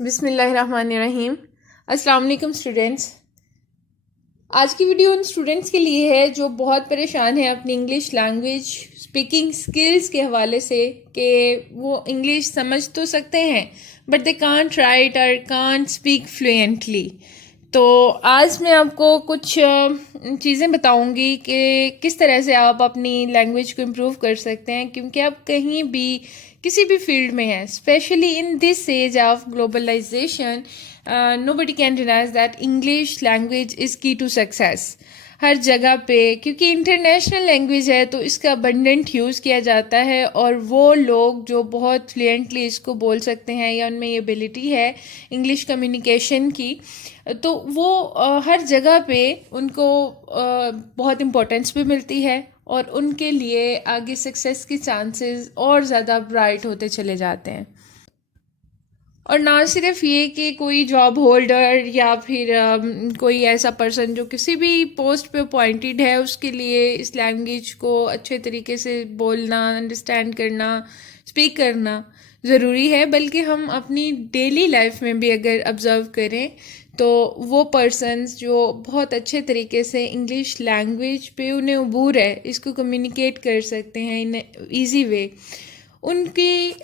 बिस्मिल्लाहिर्रहमानिर्रहीम। अस्सलाम वालेकुम स्टूडेंट्स। आज की वीडियो उन स्टूडेंट्स के लिए है जो बहुत परेशान हैं अपनी इंग्लिश लैंग्वेज स्पीकिंग स्किल्स के हवाले से कि वो इंग्लिश समझ तो सकते हैं बट दे कांट राइट और कांट स्पीक फ्लुएंटली। तो आज मैं आपको कुछ चीज़ें बताऊंगी कि किस तरह से आप अपनी लैंग्वेज को इम्प्रूव कर सकते हैं, क्योंकि आप कहीं भी किसी भी फील्ड में हैं, specially in this age of globalisation, nobody can deny that English language is key to success हर जगह पे, क्योंकि इंटरनेशनल लैंग्वेज है तो इसका अबंडेंट यूज़ किया जाता है और वो लोग जो बहुत फ्लुएंटली इसको बोल सकते हैं या उनमें ये एबिलिटी है इंग्लिश कम्युनिकेशन की, तो वो हर जगह पे उनको बहुत इम्पोर्टेंस भी मिलती है और उनके लिए आगे सक्सेस के चांसेस और ज़्यादा ब्राइट होते चले जाते हैं। और ना सिर्फ ये कि कोई जॉब होल्डर या फिर कोई ऐसा पर्सन जो किसी भी पोस्ट पे अपॉइंटेड है उसके लिए इस लैंग्वेज को अच्छे तरीके से बोलना, अंडरस्टैंड करना, स्पीक करना ज़रूरी है, बल्कि हम अपनी डेली लाइफ में भी अगर ऑब्ज़र्व करें तो वो पर्सन्स जो बहुत अच्छे तरीके से इंग्लिश लैंग्वेज पे उन्हें अबूर है, इसको कम्युनिकेट कर सकते हैं इन ईज़ी वे, उनकी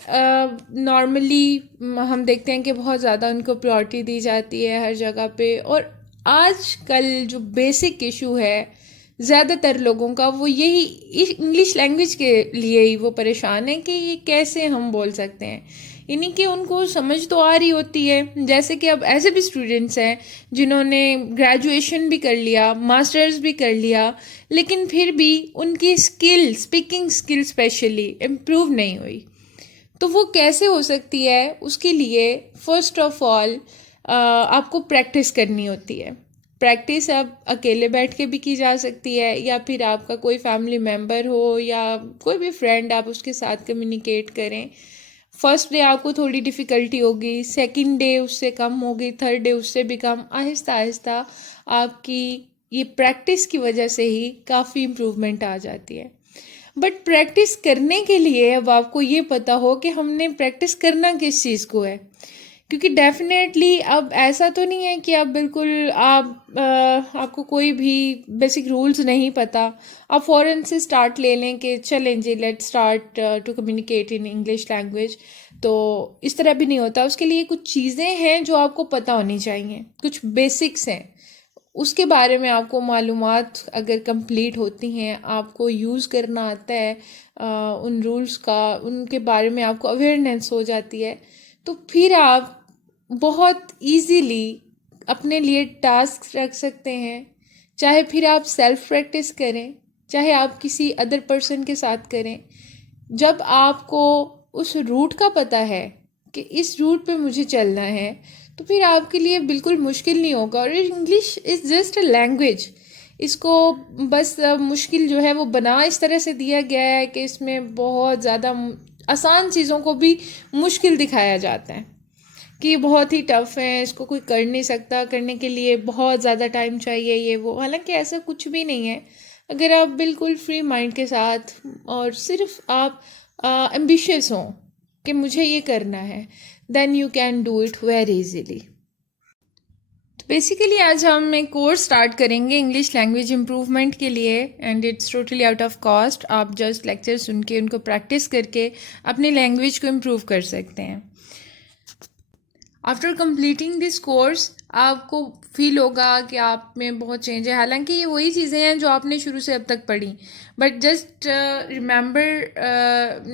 नॉर्मली हम देखते हैं कि बहुत ज़्यादा उनको प्रायोरिटी दी जाती है हर जगह पे। और आजकल जो बेसिक इशू है ज़्यादातर लोगों का वो यही इंग्लिश लैंग्वेज के लिए ही वो परेशान है कि ये कैसे हम बोल सकते हैं, यानी कि उनको समझ तो आ रही होती है। जैसे कि अब ऐसे भी स्टूडेंट्स हैं जिन्होंने ग्रेजुएशन भी कर लिया, मास्टर्स भी कर लिया, लेकिन फिर भी उनकी skill, speaking skill specially improve नहीं हुई। तो वो कैसे हो सकती है? उसके लिए फ़र्स्ट ऑफ ऑल आपको प्रैक्टिस करनी होती है। प्रैक्टिस आप अकेले बैठ के भी की जा सकती है या फिर आपका कोई फैमिली मेम्बर हो या कोई भी फ्रेंड, आप उसके साथ कम्युनिकेट करें। फर्स्ट डे आपको थोड़ी डिफ़िकल्टी होगी, सेकंड डे उससे कम होगी, थर्ड डे उससे भी कम, आहिस्ता आहिस्ता आपकी ये प्रैक्टिस की वजह से ही काफ़ी इम्प्रूवमेंट आ जाती है। बट प्रैक्टिस करने के लिए अब आपको ये पता हो कि हमने प्रैक्टिस करना किस चीज़ को है, क्योंकि डेफिनेटली अब ऐसा तो नहीं है कि आप बिल्कुल आपको कोई भी बेसिक रूल्स नहीं पता, आप फ़ौरन से स्टार्ट ले लें कि चलें जी let start to communicate in English language. तो इस तरह भी नहीं होता। उसके लिए कुछ चीज़ें हैं जो आपको पता होनी चाहिए, कुछ बेसिक्स हैं, उसके बारे में आपको मालूमात अगर कंप्लीट होती हैं, आपको यूज़ करना आता है उन रूल्स का, उनके बारे में आपको अवेयरनेस हो जाती है, तो फिर आप बहुत इजीली अपने लिए टास्क रख सकते हैं। चाहे फिर आप सेल्फ प्रैक्टिस करें, चाहे आप किसी अदर पर्सन के साथ करें, जब आपको उस रूट का पता है कि इस रूट पे मुझे चलना है, तो फिर आपके लिए बिल्कुल मुश्किल नहीं होगा। और English is just a language, इसको बस मुश्किल जो है वो बना इस तरह से दिया गया है कि इसमें बहुत ज़्यादा आसान चीज़ों को भी मुश्किल दिखाया जाता है कि बहुत ही टफ़ है, इसको कोई कर नहीं सकता, करने के लिए बहुत ज़्यादा टाइम चाहिए, ये वो। हालांकि ऐसा कुछ भी नहीं है। अगर आप बिल्कुल फ्री माइंड के साथ और सिर्फ आप एम्बिशियस हों कि मुझे ये करना है, then you can do it very easily. तो बेसिकली आज हम एक कोर्स स्टार्ट करेंगे इंग्लिश लैंग्वेज इम्प्रूवमेंट के लिए, and it's totally out of cost. आप जस्ट लेक्चर सुन के उनको प्रैक्टिस करके अपनी लैंग्वेज को इम्प्रूव कर सकते हैं। आफ्टर कंप्लीटिंग दिस कोर्स आपको फील होगा कि आप में बहुत चेंज है। हालांकि ये वही चीज़ें हैं जो आपने शुरू से अब तक पढ़ी, बट जस्ट रिमेंबर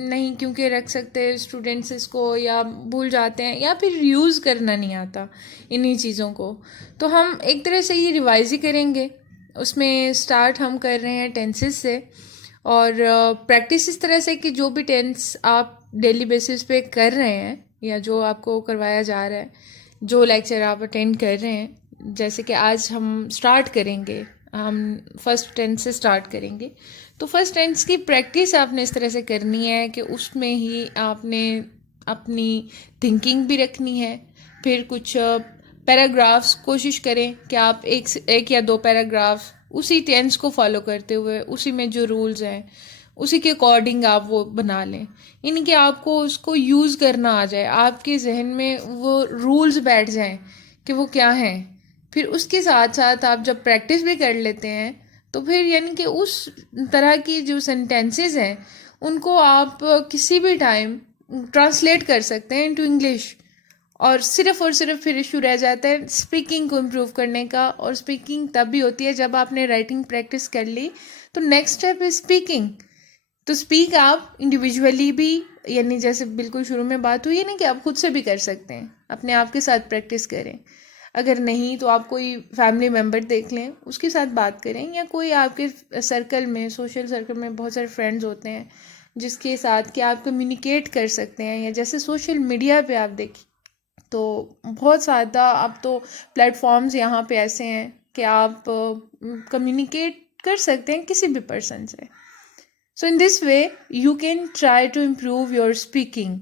नहीं क्योंकि रख सकते स्टूडेंट्स इसको, या भूल जाते हैं, या फिर यूज़ करना नहीं आता इन्हीं चीज़ों को। तो हम एक तरह से ये रिवाइज ही करेंगे। उसमें स्टार्ट हम कर रहे हैं टेंसेस से, और प्रैक्टिस इस तरह से कि जो भी टेंस आप डेली बेसिस पे कर रहे हैं या जो आपको करवाया जा रहा है, जो लेक्चर आप अटेंड कर रहे हैं, जैसे कि आज हम स्टार्ट करेंगे, हम फर्स्ट टेंस से स्टार्ट करेंगे। तो फर्स्ट टेंस की प्रैक्टिस आपने इस तरह से करनी है कि उसमें ही आपने अपनी थिंकिंग भी रखनी है। फिर कुछ पैराग्राफ्स कोशिश करें कि आप एक या दो पैराग्राफ उसी टेंस को फॉलो करते हुए, उसी में जो रूल्स हैं उसी के अकॉर्डिंग आप वो बना लें, यानी कि आपको उसको यूज़ करना आ जाए, आपके जहन में वो रूल्स बैठ जाएं कि वो क्या हैं। फिर उसके साथ साथ आप जब प्रैक्टिस भी कर लेते हैं तो फिर यानी कि उस तरह की जो सेंटेंसेस हैं उनको आप किसी भी टाइम ट्रांसलेट कर सकते हैं इनटू इंग्लिश। और सिर्फ फिर इशू रह जाता है स्पीकिंग को इम्प्रूव करने का, और स्पीकिंग तब भी होती है जब आपने राइटिंग प्रैक्टिस कर ली। तो नेक्स्ट स्टेप इज स्पीकिंग। तो स्पीक आप इंडिविजुअली भी, यानी जैसे बिल्कुल शुरू में बात हुई है ना कि आप खुद से भी कर सकते हैं, अपने आप के साथ प्रैक्टिस करें। अगर नहीं तो आप कोई फैमिली मेम्बर देख लें, उसके साथ बात करें, या कोई आपके सर्कल में, सोशल सर्कल में बहुत सारे फ्रेंड्स होते हैं जिसके साथ कि आप कम्युनिकेट कर सकते हैं। या जैसे सोशल मीडिया पे आप देखिए तो बहुत ज़्यादा अब तो प्लेटफॉर्म्स यहाँ पे ऐसे हैं कि आप कम्युनिकेट कर सकते हैं किसी भी पर्सन से। So in this way you can try to improve your speaking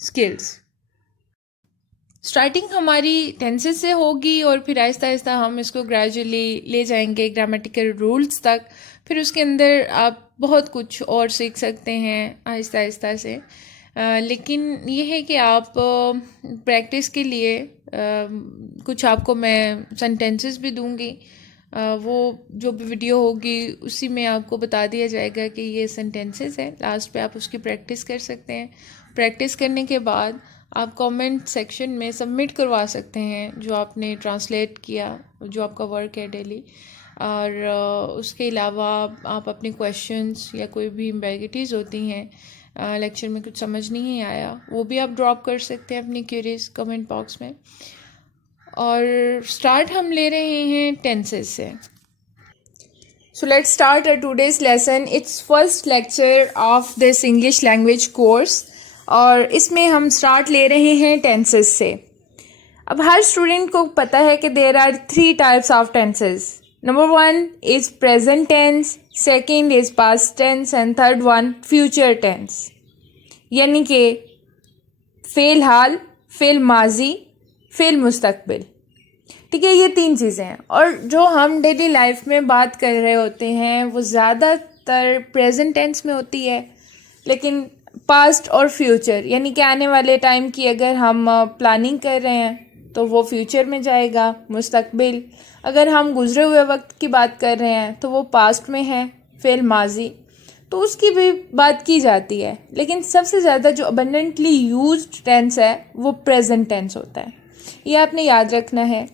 skills. Starting हमारी टेंसेस से होगी और फिर आहिस्ता आहिस्ता हम इसको ग्रेजुअली ले जाएंगे ग्रामेटिकल रूल्स तक। फिर उसके अंदर आप बहुत कुछ और सीख सकते हैं आहिस्ता आहिस्ता से। लेकिन ये है कि आप प्रैक्टिस के लिए कुछ आपको मैं सेंटेंसेस भी दूंगी। वो जो भी वीडियो होगी उसी में आपको बता दिया जाएगा कि ये सेंटेंसेस हैं। लास्ट पे आप उसकी प्रैक्टिस कर सकते हैं। प्रैक्टिस करने के बाद आप कमेंट सेक्शन में सबमिट करवा सकते हैं जो आपने ट्रांसलेट किया, जो आपका वर्क है डेली। और उसके अलावा आप अपने क्वेश्चंस या कोई भी एम्बैगिटीज़ होती हैं, लेक्चर में कुछ समझ नहीं आया, वो भी आप ड्रॉप कर सकते हैं अपनी क्यूरीज कमेंट बॉक्स में। और स्टार्ट हम ले रहे हैं टेंसेस से। So let's start a today's lesson. It's first lecture of this English language course और इसमें हम स्टार्ट ले रहे हैं टेंसेस से। अब हर स्टूडेंट को पता है कि there are 3 types of tenses. Number 1 is present tense, second is past tense and third one future tense. यानी कि फ़ेल हाल, फ़ेल माजी, फ़ेल मुस्तकबिल। ठीक है, ये 3 चीज़ें हैं। और जो हम डेली लाइफ में बात कर रहे होते हैं वो ज़्यादातर प्रेजेंट टेंस में होती है, लेकिन पास्ट और फ्यूचर यानी कि आने वाले टाइम की अगर हम प्लानिंग कर रहे हैं तो वो फ्यूचर में जाएगा। मुस्तकबिल अगर हम गुजरे हुए वक्त की बात कर रहे हैं तो वो पास्ट में है, फ़ेल माजी, तो उसकी भी बात की जाती है। लेकिन सबसे ज़्यादा जो अबंडेंटली यूज्ड टेंस है वो प्रेजेंट टेंस होता है, ये आपने याद रखना है।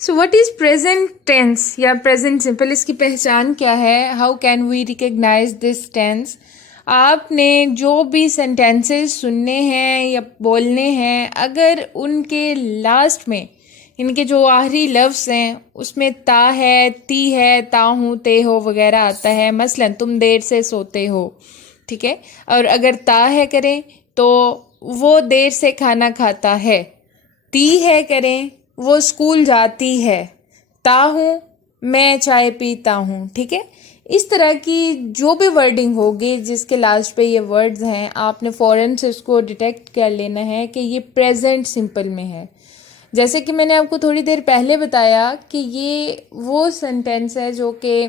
So what is present tense या प्रेजेंट सिंपल, इसकी पहचान क्या है? How can we recognise this tense? आपने जो भी सेंटेंसेस सुनने हैं या बोलने हैं, अगर उनके लास्ट में इनके जो आखिरी लफ्ज़ हैं उसमें ता है, ती है, ता हूँ, ते हो वगैरह आता है, मसलन तुम देर से सोते हो, ठीक है, और अगर ता है करें तो वो देर से खाना खाता है, ती है करें वो स्कूल जाती है, ता हूँ मैं चाय पीता हूँ, ठीक है। इस तरह की जो भी वर्डिंग होगी जिसके लास्ट पे ये वर्ड्स हैं, आपने फ़ौरन से उसको डिटेक्ट कर लेना है कि ये प्रेजेंट सिंपल में है। जैसे कि मैंने आपको थोड़ी देर पहले बताया कि ये वो सेंटेंस है जो कि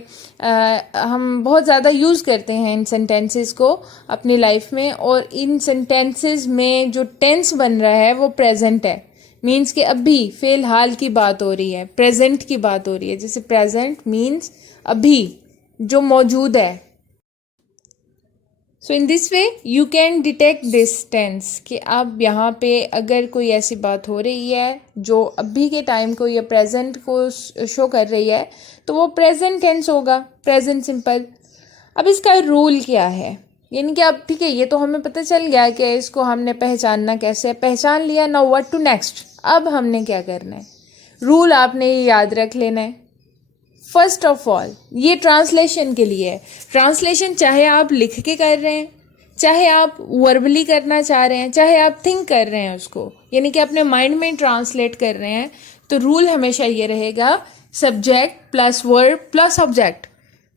हम बहुत ज़्यादा यूज़ करते हैं इन सेंटेंसेस को अपनी लाइफ में, और इन सेंटेंसेस में जो टेंस बन रहा है वो प्रेजेंट है। मीन्स कि अभी फ़िलहाल की बात हो रही है, प्रेजेंट की बात हो रही है। जैसे प्रेजेंट मीन्स अभी जो मौजूद है। So in this way you can detect this tense कि अब यहाँ पे अगर कोई ऐसी बात हो रही है जो अभी के टाइम को या प्रेजेंट को शो कर रही है तो वो प्रेजेंट टेंस होगा, प्रेजेंट सिंपल। अब इसका रूल क्या है, यानी कि अब ठीक है, ये तो हमें पता चल गया कि इसको हमने पहचानना कैसे, पहचान लिया। नाउ व्हाट टू नेक्स्ट, अब हमने क्या करना है? रूल आपने ये याद रख लेना है। फर्स्ट ऑफ ऑल ये ट्रांसलेशन के लिए है। ट्रांसलेशन चाहे आप लिख के कर रहे हैं, चाहे आप वर्बली करना चाह रहे हैं, चाहे आप थिंक कर रहे हैं उसको, यानी कि अपने माइंड में ट्रांसलेट कर रहे हैं, तो रूल हमेशा ये रहेगा subject plus verb plus object.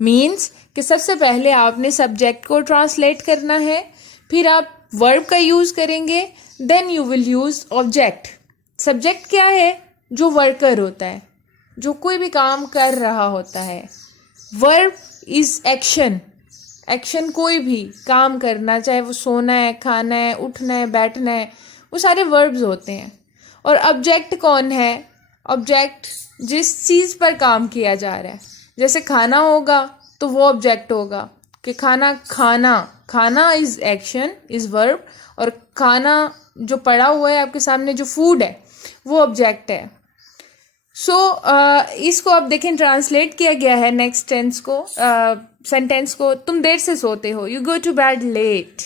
Means कि सबसे पहले आपने सब्जेक्ट को ट्रांसलेट करना है, फिर आप वर्ब का यूज़ करेंगे, then you will use object. Subject क्या है? जो वर्कर होता है, जो कोई भी काम कर रहा होता है। Verb is action. एक्शन कोई भी काम करना, चाहे वो सोना है, खाना है, उठना है, बैठना है, वो सारे वर्ब्स होते हैं। और ऑब्जेक्ट कौन है? ऑब्जेक्ट जिस चीज़ पर काम किया जा रहा है। जैसे खाना होगा तो वो ऑब्जेक्ट होगा कि खाना खाना, खाना इज एक्शन, इज वर्ब, और खाना जो पड़ा हुआ है आपके सामने, जो फूड है, वो ऑब्जेक्ट है। सो इसको आप देखें, ट्रांसलेट किया गया है नेक्स्ट टेंस को, सेंटेंस को, तुम देर से सोते हो, you go to bed late.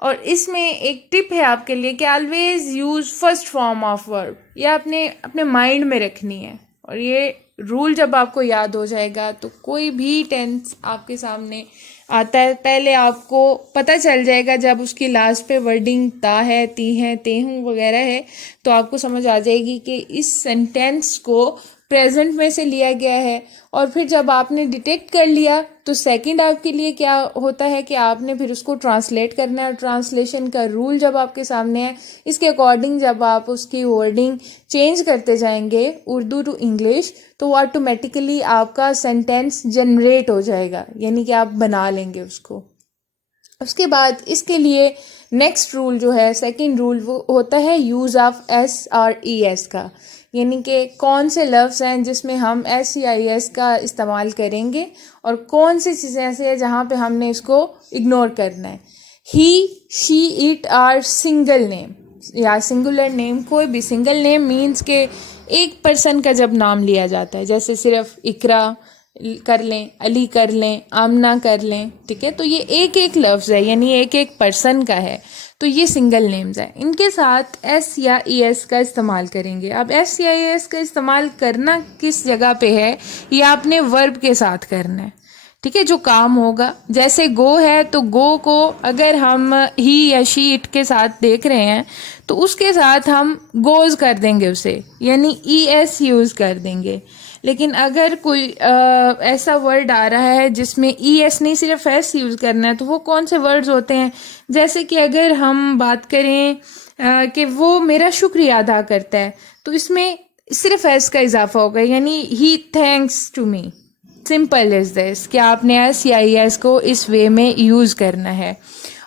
और इसमें एक टिप है आपके लिए कि always use first form of verb. ये आपने अपने माइंड में रखनी है, और ये रूल जब आपको याद हो जाएगा तो कोई भी टेंस आपके सामने आता है, पहले आपको पता चल जाएगा। जब उसकी लास्ट पे वर्डिंग ता है, ती है, ते हूँ वगैरह है, तो आपको समझ आ जाएगी कि इस सेंटेंस को प्रेजेंट में से लिया गया है। और फिर जब आपने डिटेक्ट कर लिया तो सेकंड आपके लिए क्या होता है कि आपने फिर उसको ट्रांसलेट करना है। ट्रांसलेशन का रूल जब आपके सामने है, इसके अकॉर्डिंग जब आप उसकी वर्डिंग चेंज करते जाएंगे उर्दू टू इंग्लिश, तो वो ऑटोमेटिकली आपका सेंटेंस जनरेट हो जाएगा, यानी कि आप बना लेंगे उसको। उसके बाद इसके लिए नेक्स्ट रूल जो है, सेकंड रूल, वो होता है यूज़ ऑफ SRES का, यानी कि कौन से लफ्ज़ हैं जिसमें हम SEIS का इस्तेमाल करेंगे और कौन सी चीज़ें ऐसे हैं जहाँ पे हमने इसको इग्नोर करना है। He, she, it are single name या सिंगुलर नेम। कोई भी सिंगल नेम मीन्स के एक पर्सन का जब नाम लिया जाता है, जैसे सिर्फ इकरा कर लें, अली कर लें, आमना कर लें, ठीक है, तो ये एक एक लफ्ज़ है, यानी एक एक पर्सन का है, तो ये सिंगल नेम्स हैं। इनके साथ S या ES का इस्तेमाल करेंगे। अब S या ES का इस्तेमाल करना किस जगह पे है, ये आपने वर्ब के साथ करना है, ठीक है, जो काम होगा। जैसे गो है तो गो को अगर हम ही या शी, इट के साथ देख रहे हैं तो उसके साथ हम गोज कर देंगे उसे, यानी ES यूज़ कर देंगे। लेकिन अगर कोई ऐसा वर्ड आ रहा है जिसमें ES नहीं, सिर्फ S यूज़ करना है, तो वो कौन से वर्ड्स होते हैं? जैसे कि अगर हम बात करें कि वो मेरा शुक्रिया अदा करता है, तो इसमें सिर्फ S का इजाफा होगा, यानी he thanks to me. Simple is this कि आपने S या ES को इस वे में यूज़ करना है।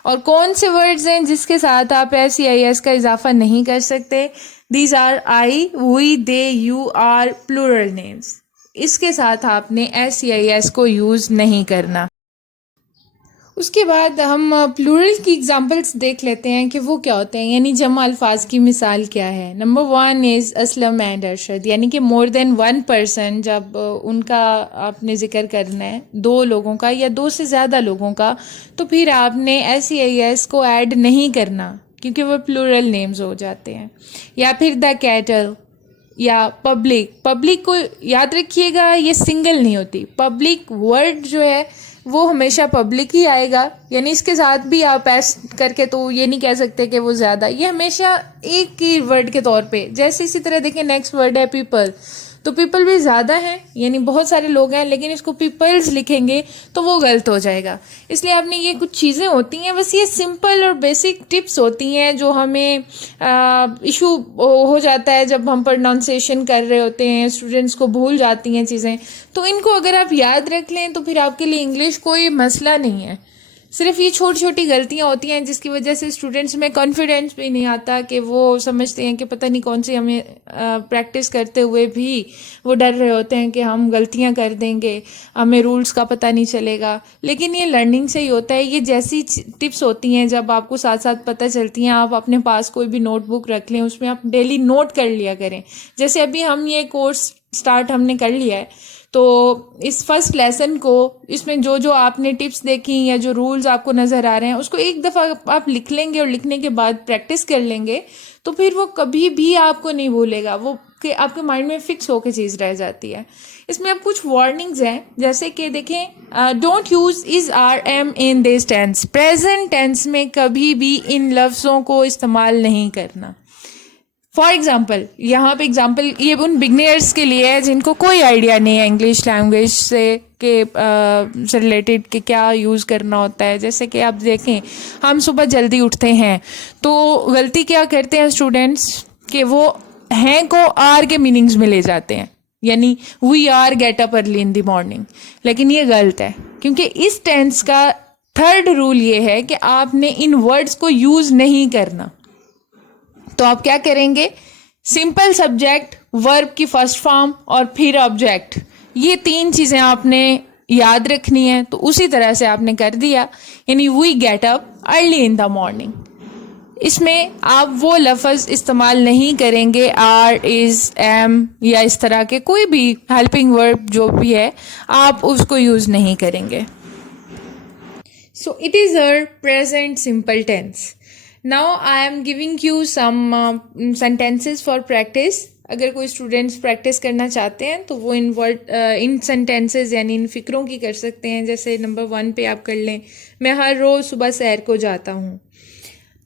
और कौन से वर्ड्स हैं जिसके साथ आप S या ES का इजाफा नहीं कर सकते? These are I, we, they, you are plural names। इसके साथ आपने S या ES को यूज़ नहीं करना। उसके बाद हम प्लूरल की एग्जांपल्स देख लेते हैं कि वो क्या होते हैं, यानी जमा अल्फाज की मिसाल क्या है। Number 1 is Aslam and Arshad, यानी कि मोर देन वन पर्सन, जब उनका आपने जिक्र करना है, दो लोगों का या दो से ज़्यादा लोगों का, तो फिर आपने S या ES को ऐड नहीं करना, क्योंकि वो प्लूरल नेम्स हो जाते हैं। या फिर द कैटल या पब्लिक। पब्लिक को याद रखिएगा, ये सिंगल नहीं होती। पब्लिक वर्ड जो है वो हमेशा पब्लिक ही आएगा, यानी इसके साथ भी आप एस करके तो ये नहीं कह सकते कि वो ज़्यादा, ये हमेशा एक ही वर्ड के तौर पे। जैसे इसी तरह देखें, नेक्स्ट वर्ड है पीपल, तो पीपल भी ज़्यादा है, यानी बहुत सारे लोग हैं, लेकिन इसको पीपल्स लिखेंगे तो वो गलत हो जाएगा। इसलिए आपने ये कुछ चीज़ें होती हैं, बस ये सिंपल और बेसिक टिप्स होती हैं जो हमें इशू हो जाता है जब हम प्रोनाउंसिएशन कर रहे होते हैं, स्टूडेंट्स को भूल जाती हैं चीज़ें। तो इनको अगर आप याद रख लें तो फिर आपके लिए इंग्लिश कोई मसला नहीं है। सिर्फ ये छोटी छोटी गलतियाँ होती हैं जिसकी वजह से स्टूडेंट्स में कॉन्फिडेंस भी नहीं आता, कि वो समझते हैं कि पता नहीं कौन सी, हमें प्रैक्टिस करते हुए भी वो डर रहे होते हैं कि हम गलतियाँ कर देंगे, हमें रूल्स का पता नहीं चलेगा। लेकिन ये लर्निंग से ही होता है। ये जैसी टिप्स होती हैं जब आपको साथ साथ पता चलती हैं, आप अपने पास कोई भी नोटबुक रख लें, उसमें आप डेली नोट कर लिया करें। जैसे अभी हम ये कोर्स स्टार्ट हमने कर लिया है, तो इस फर्स्ट लेसन को, इसमें जो जो आपने टिप्स देखी या जो रूल्स आपको नज़र आ रहे हैं, उसको एक दफ़ा आप लिख लेंगे और लिखने के बाद प्रैक्टिस कर लेंगे, तो फिर वो कभी भी आपको नहीं भूलेगा, वो कि आपके माइंड में फिक्स होकर चीज़ रह जाती है। इसमें अब कुछ वार्निंग्स हैं, जैसे कि देखें, don't use is are am in this tense. Present tense में कभी भी इन लफ्ज़ों को इस्तेमाल नहीं करना। फॉर एग्ज़ाम्पल, यहाँ पे एग्ज़ाम्पल ये उन बिगनर्स के लिए है जिनको कोई आइडिया नहीं है इंग्लिश लैंग्वेज से से रिलेटेड कि क्या यूज़ करना होता है। जैसे कि आप देखें, हम सुबह जल्दी उठते हैं तो गलती क्या करते हैं स्टूडेंट्स, कि वो हैं को आर के मीनिंग्स में ले जाते हैं। यानी we are get up early in the morning, लेकिन ये गलत है, क्योंकि इस टेंस का थर्ड रूल ये है कि आपने इन वर्ड्स को यूज नहीं करना। तो आप क्या करेंगे, सिंपल सब्जेक्ट, वर्ब की फर्स्ट फॉर्म और फिर ऑब्जेक्ट, ये 3 चीजें आपने याद रखनी है। तो उसी तरह से आपने कर दिया, यानी we get up early in the morning. इसमें आप वो लफ्ज इस्तेमाल नहीं करेंगे आर, इज, एम या इस तरह के कोई भी हेल्पिंग वर्ब जो भी है आप उसको यूज नहीं करेंगे। So it is a present simple tense. Now I am giving you some sentences for practice. अगर कोई स्टूडेंट्स प्रैक्टिस करना चाहते हैं तो वो इन सेंटेंसेस यानी इन फिक्रों की कर सकते हैं। जैसे नंबर 1 पे आप कर लें, मैं हर रोज़ सुबह सैर को जाता हूँ।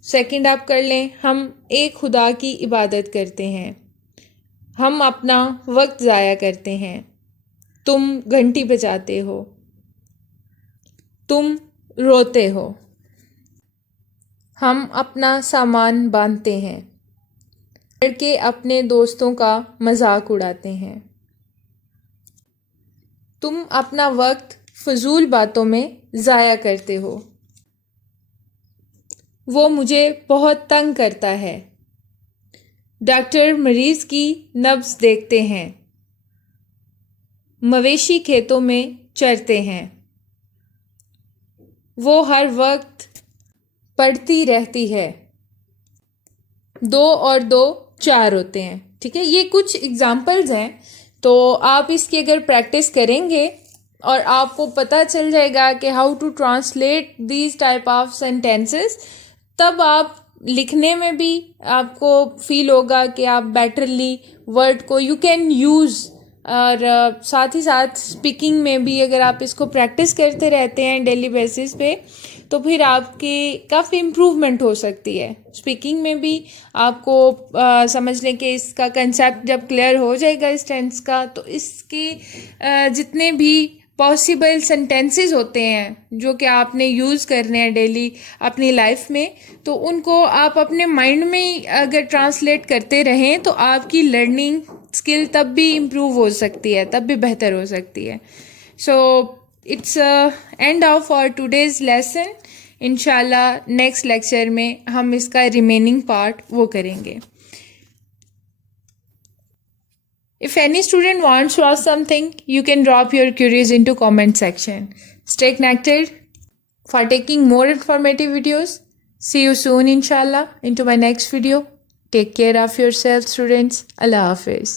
सेकंड आप कर लें, हम एक खुदा की इबादत करते हैं। हम अपना वक्त ज़ाया करते हैं। तुम घंटी बजाते हो। तुम रोते हो। हम अपना सामान बांधते हैं। लड़के अपने दोस्तों का मजाक उड़ाते हैं। तुम अपना वक्त फजूल बातों में ज़ाया करते हो। वो मुझे बहुत तंग करता है। डॉक्टर मरीज की नब्ज देखते हैं। मवेशी खेतों में चरते हैं। वो हर वक्त पढ़ती रहती है। 2 और 2 4 होते हैं। ठीक है, ये कुछ एग्जाम्पल्स हैं। तो आप इसकी अगर प्रैक्टिस करेंगे और आपको पता चल जाएगा कि how to translate these type of sentences, तब आप लिखने में भी आपको फील होगा कि आप बेटरली वर्ड को यू कैन यूज़। और साथ ही साथ स्पीकिंग में भी अगर आप इसको प्रैक्टिस करते रहते हैं डेली बेसिस पे, तो फिर आपकी काफ़ी इम्प्रूवमेंट हो सकती है। स्पीकिंग में भी आपको समझ लें कि इसका कंसेप्ट जब क्लियर हो जाएगा इस टेंस का, तो इसके जितने भी पॉसिबल सेंटेंसेस होते हैं जो कि आपने यूज़ करने हैं डेली अपनी लाइफ में, तो उनको आप अपने माइंड में ही अगर ट्रांसलेट करते रहें तो आपकी लर्निंग स्किल तब भी इम्प्रूव हो सकती है, तब भी बेहतर हो सकती है। So it's end of our today's lesson. इंशाल्लाह नेक्स्ट लेक्चर में हम इसका रिमेनिंग पार्ट वो करेंगे। If any student wants to ask something, you can drop your queries into comment section. Stay connected for taking more informative videos. See you soon inshallah into my next video. Take care of yourself students. Allah Hafiz.